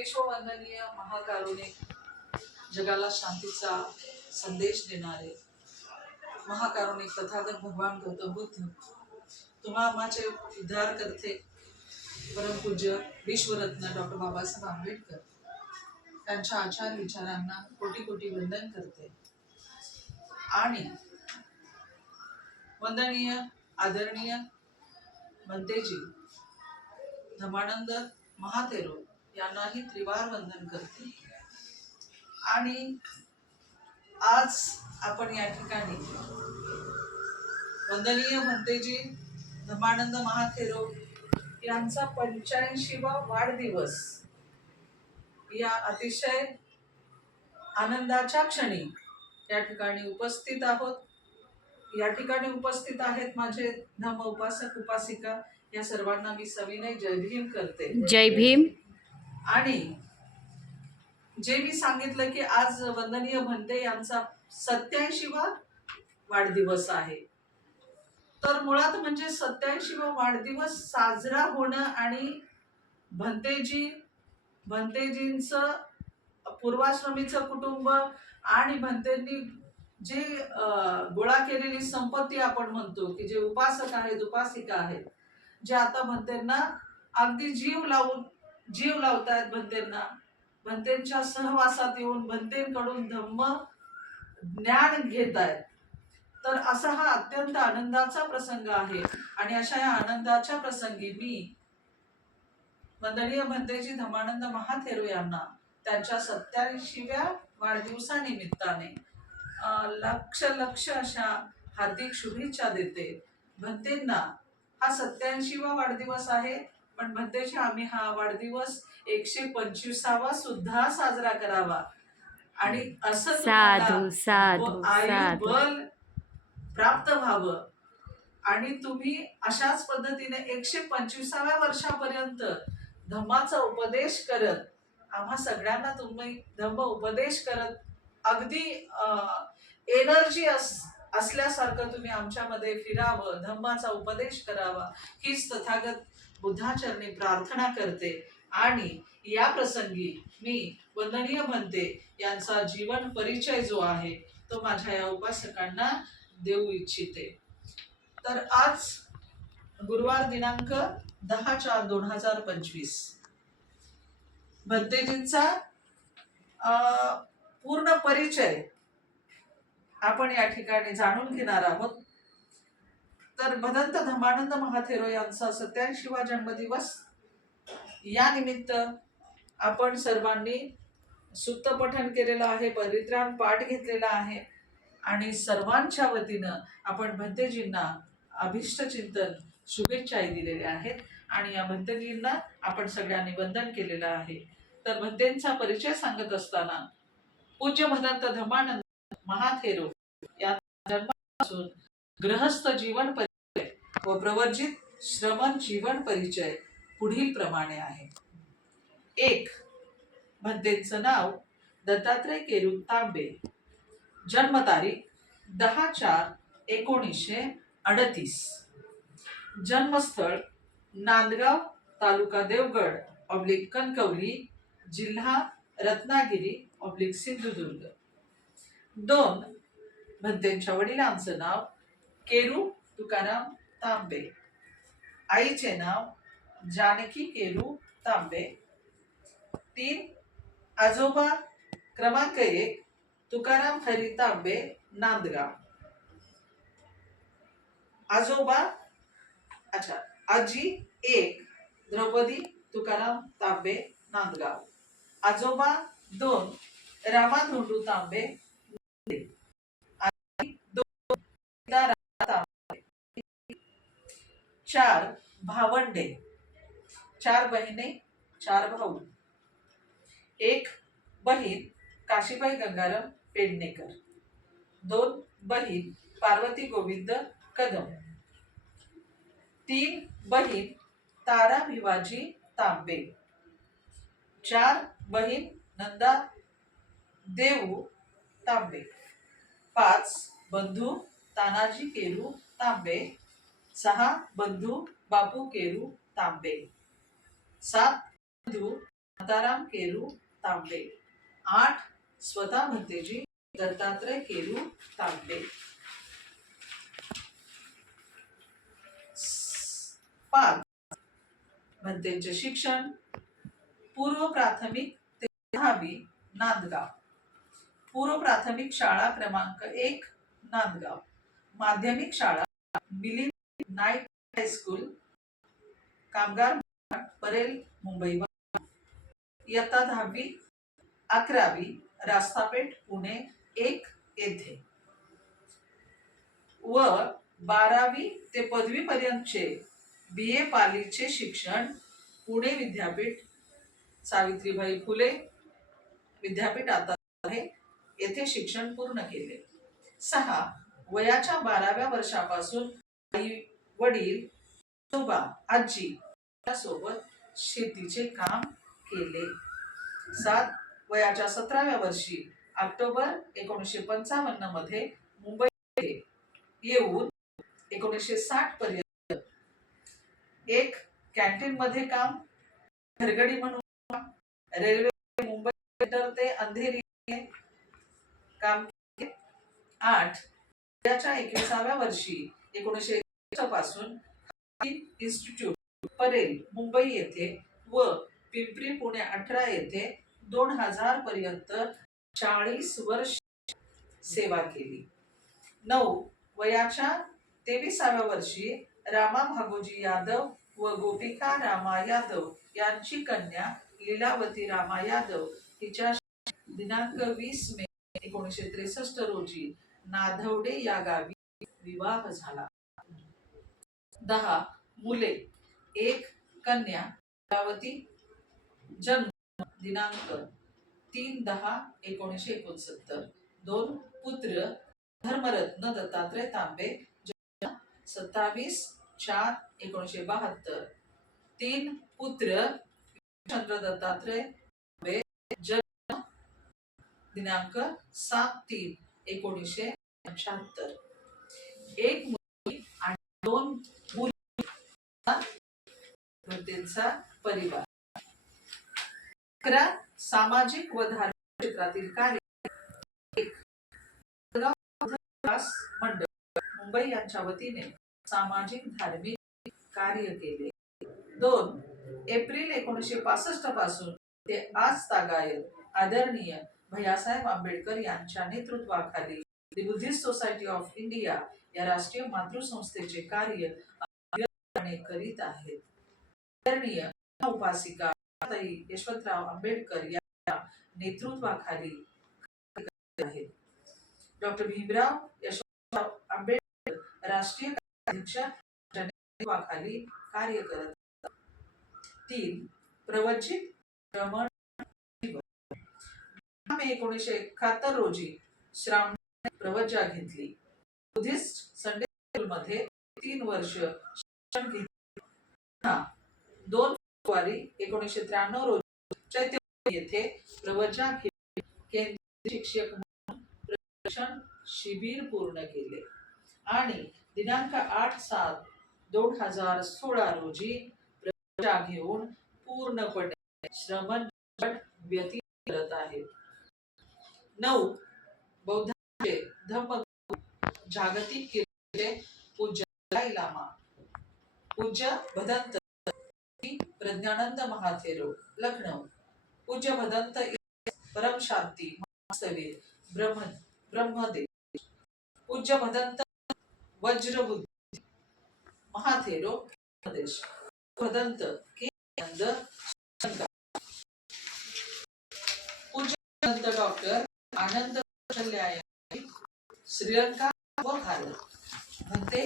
विश्ववंदनीय महाकारुणिक जगाला शांतीचा संदेश देणारे महाकारुणिक तथागत भगवान गौतम बुद्ध, तुम्हा आम्हाचे उद्धार करते परमपूज्य विश्वरत्न डॉक्टर बाबासाहेब आंबेडकर त्यांच्या आचार विचारांना कोटी कोटी वंदन करते आणि वंदनीय आदरणीय मंतेजी धमानंद महाथेरो यांनाही त्रिवार वंदन करते। आणि आज आपण या ठिकाणी वंदनीय मंतेजी धमानंद महाथेरो यांचा 85वा वाढदिवस या अतिशय आनंदाच्या क्षणी या ठिकाणी उपस्थित आहोत। या ठिकाणी उपस्थित आहेत माझे धम्म उपासक उपासिका, या सर्वांना मी सविनय जय भीम करते। जय भीम। आणि जे मी सांगितलं की आज वंदनीय भंते यांचा 87वा वाढदिवस आहे, तर मुळात म्हणजे 87वा वाढदिवस साजरा होणं आणि भंतेजींचं पूर्वाश्रमीचं कुटुंब आणि भंतेंनी जे गोळा केलेली संपत्ती आपण म्हणतो की जे उपासक आहेत उपासिका आहेत, जे आता भंतेंना अगदी जीव लावतायत, भंतेंच्या सहवासात येऊन भंतेंकडून धम्म ज्ञान घेत आहेत, तर असा हा अत्यंत आनंदाचा प्रसंग आहे। आणि अशा या आनंदाच्या प्रसंगी मी वंदनीय भंतेजी धमानंद महाथेरो यांना त्यांच्या 87व्या वाढदिवसानिमित्ताने लक्ष अशा हार्दिक शुभेच्छा देते। भंतेंना हा 87वा वाढदिवस आहे, पण भंतेजी आम्ही हा वाढदिवस 125वा सुद्धा साजरा करावा आणि असं आयुबल प्राप्त व्हावं आणि तुम्ही अशाच पद्धतीने 125व्या वर्षापर्यंत धम्माचा उपदेश करत आम्हा सगळ्यांना तुम्ही धम्म उपदेश करत अगदी एनर्जी असल्यासारखं तुम्ही आमच्यामध्ये फिरावं, धम्माचा उपदेश करावा, हीच तथागत बुद्धाचरणी प्रार्थना करते। आणि या प्रसंगी मी वंदनीय भंते यांचा जीवन परिचय जो आहे तो माझ्या या उपासकांना देऊ इच्छिते। तर आज गुरुवार दिनांक 10/4/2025 भंतेजींचा पूर्ण परिचय आपण या ठिकाणी जाणून घेणार आहोत। तर भदंत धमानंद महाथेरो यांचा 87वा जन्मदिवस या निमित्त आपण सर्वांनी सुक्त पठण केलेलं आहे, परित्राण पाठ घेतलेला आहे आणि सर्वांच्या वतीनं आपण भंतेजींना अभिष्ट चिंतन शुभेच्छाही दिलेल्या आहेत आणि या भंतेजींना आपण सगळ्यांनी वंदन केलेलं आहे। तर भंतेंचा परिचय सांगत असताना पूज्य भदंत धमानंद महाथेरो या जन्मापासून गृहस्थ जीवन परिचय व प्रवर्जित श्रमण जीवन परिचय पुढील प्रमाणे आहे। 1. भंतेंचं नाव दत्तात्रय केरू तांबे, जन्मतारीख 10/4/1938, जन्मस्थळ नांदगाव, तालुका देवगड / कणकवली, जिल्हा रत्नागिरी / सिंधुदुर्ग। 2. भंतेंच्या वडिलांचं नाव केरू तुकाराम तांबे, आईचे नाव जानकी केरू तांबे। 3. आजोबा क्रमांक 1 तुकाराम हरी तांबे, नांदगाव। आजी 1 द्रौपदी तुकाराम तांबे, नांदगाव। आजोबा 2 रामा धोंडू तांबे, 4 भावंडे, 4 बहिणी 4 भाऊ। 1 बहीण काशीबाई गंगाराम पेडणेकर, 2 बहीण पार्वती गोविंद कदम, 3 बहीण तारा भिवाजी तांबे, 4 बहीण नंदा देऊ तांबे, 5 बंधू तानाजी केरू तांबे, 6 बंधू बापू केरू तांबे, 7 बंधू शांताराम केरू तांबे. 8 स्वतः भंतेजी दत्तात्रय केरू तांबे. 5 भंतेचे शिक्षण पूर्व प्राथमिक ते 10वी नांदगाव. पूर्व प्राथमिक शाळा क्रमांक 1 नांदगाव. माध्यमिक शाळा मिलिंद नाईट हायस्कूल कामगार परेल मुंबई. इयत्ता 10वी 11वी रास्तापेठ पुणे 1 येथे व 12वी ते पदवी पर्यंतचे BA पालीचे शिक्षण पुणे विद्यापीठ सावित्रीबाई फुले विद्यापीठ आता आहे येथे शिक्षण पूर्ण केले. 6 वयाच्या 12व्या वर्षापासून आई वडील आजोबा आजी सोबत शेतीचे काम केले. 7 वयाच्या 17व्या वर्षी ऑक्टोबर 1955 मध्ये मुंबई येऊन 1960 पर्यंत एक कॅन्टीन मध्ये काम, घरगडी म्हणून रेल्वे मुंबई सेंट्रल ते अंधेरी काम केले. 8 वयाच्या 21व्या वर्षी 1961 पासून इन्स्टिट्यूट परेल मुंबई येथे व पिंपरी पुणे 18 येथे 2000 पर्यंत 40 वर्ष सेवा केली. 9 वयाच्या 23व्या वर्षी रामा भागोजी यादव व गोपिका रामा यादव यांची कन्या लीलावती रामा यादव हिच्या दिनांक 20 मे 1963 रोजी नाधवडे या गावी विवाह झाला. 10 मुले. 1 कन्या लीलावती जन्म दिनांक 3/10/1969. 2 पुत्र धर्मरत्न दत्तात्रय तांबे जन्म 27/4/1972. 3 पुत्र चंद्र दत्तात्रय तांबे जन्म दिनांक 7/3/1975. 1 मुलगी आणि 2 मुली. भंतेचा परिवार. 11 सामाजिक व धार्मिक क्षेत्रातील कार्य. 1 मंडळ मुंबई यांच्या वतीने सामाजिक धार्मिक कार्य केले. 2 एप्रिल 1965 पासून ते आज तागायत आदरणीय भैयासाहेब आंबेडकर यांच्या नेतृत्वाखाली the Buddhist society of India या राष्ट्रीय मातृसंस्थेचे कार्य करीत आहेत. आदरणीय उपासिका यशवंतराव आंबेडकर या नेतृत्वाखाली आहेत. डॉक्टर भीमराव यशवंतराव आंबेडकर राष्ट्रीय अध्यक्षाच्या नेतृत्वाखाली कार्य करत. 3 प्रवचित रमण 1971 रोजी श्रावण प्रवज्जा घेतली. बुद्धिस्ट संडे स्कूल मध्ये 3 वर्ष शिक्षण घेतले. 2 फेब्रुवारी 1993 रोजी चैत्य येथे प्रवज्जा घेतली. केंद्रीय शिक्षक म्हणून प्रशिक्षण शिबिर पूर्ण केले आणि दिनांक 8/7/2016 रोजी प्रवज्जा घेऊन पूर्णपणे श्रमण व्यतीत करत आहेत. 9 बौद्धांचे धम्मगुरू जागतिक कीर्तीचे पूज्य दलाई लामा पूज्य भदंत प्रज्ञानंद महाथेरो लखनऊ. पूज्य भदंत परम शांती महासवीर ब्रह्मदेव. पूज्य भदंत वज्रबुद्धी महाथेरो प्रदेश. भदंत के आनंद श्रीलंका. पूज्य भदंत डॉक्टर आनंद कल्याणी श्रीलंका व भारत. भंते